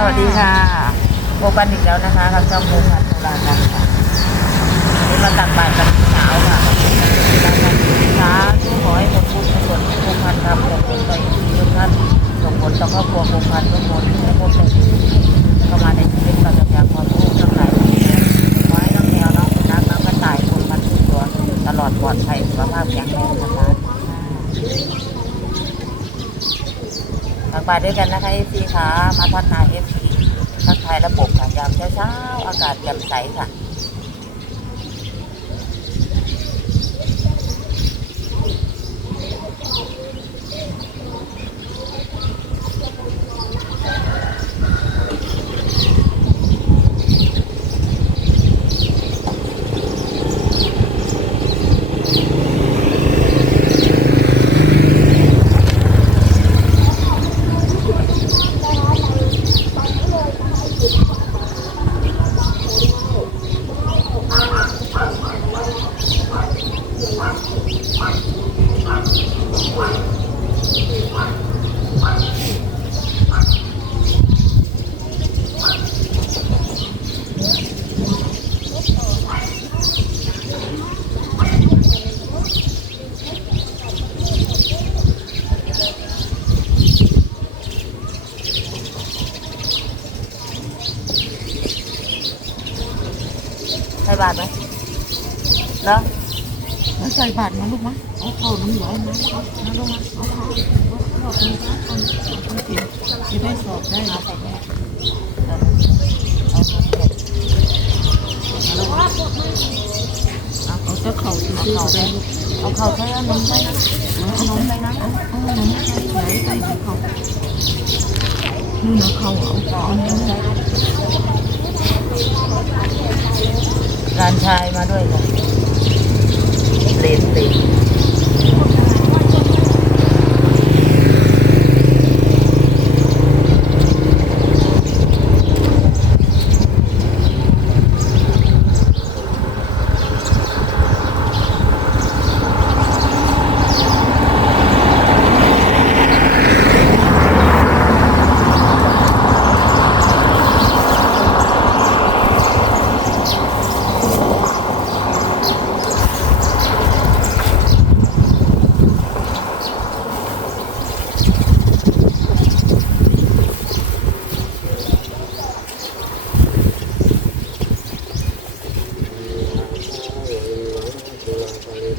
สวัสดีค่ะโบกันอีกแล้วนะคะกับเจ้าโมพันธุรากันค่ะวันนี้มาตักบาตรกันเช้าค่ะตักบาตรเช้าทุขอให้หมดบุญทั้งหมดโมพันทำส่งผลต่ออีกทีทุกท่านส่งผลต่อครอบครัวโมพันทุกคนทุกคนในชีวิตเข้ามาในชีวิตเราจะพยากความรู้ทั้งหลายขอให้น้องแมวน้องสุนัขน้องกระต่ายโมพันทุกตัวตลอดปลอดภัยสุขภาพแข็งแรงนะคะ ฝากบาตรด้วยกันนะคะเอฟซีค่ะ มาทักทายเอฟซีทักทายระบบค่ะยามเช้าๆอากาศแจ่มใสค่ะ ใช่บาทไหม แล้วใส่บาตรมาลูกมะเอาเข้าน้ำเหลืองนะเอาน้ำลงมาเอาเข้าเอาเข้าตรงนี้ตรงตรงเตียงจะได้สอบได้เอาใส่แม่เอาเอาเอาเจ้าเข่าซื้อๆได้ลูกเอาเข่าใช้เอานมใช้นะเอานมใช้นะเอานูไม่ใส่ไหนใส่เข่านู่นะเข่าเอาเอนื้อใส่ร้านชายมาด้วยค่ะ เ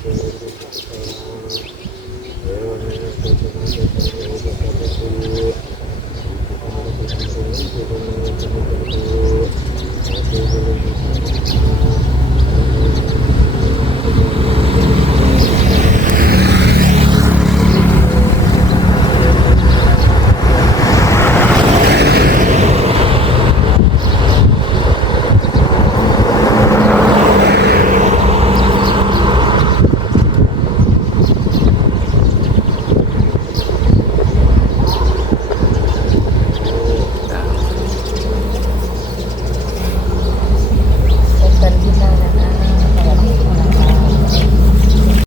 Thank you.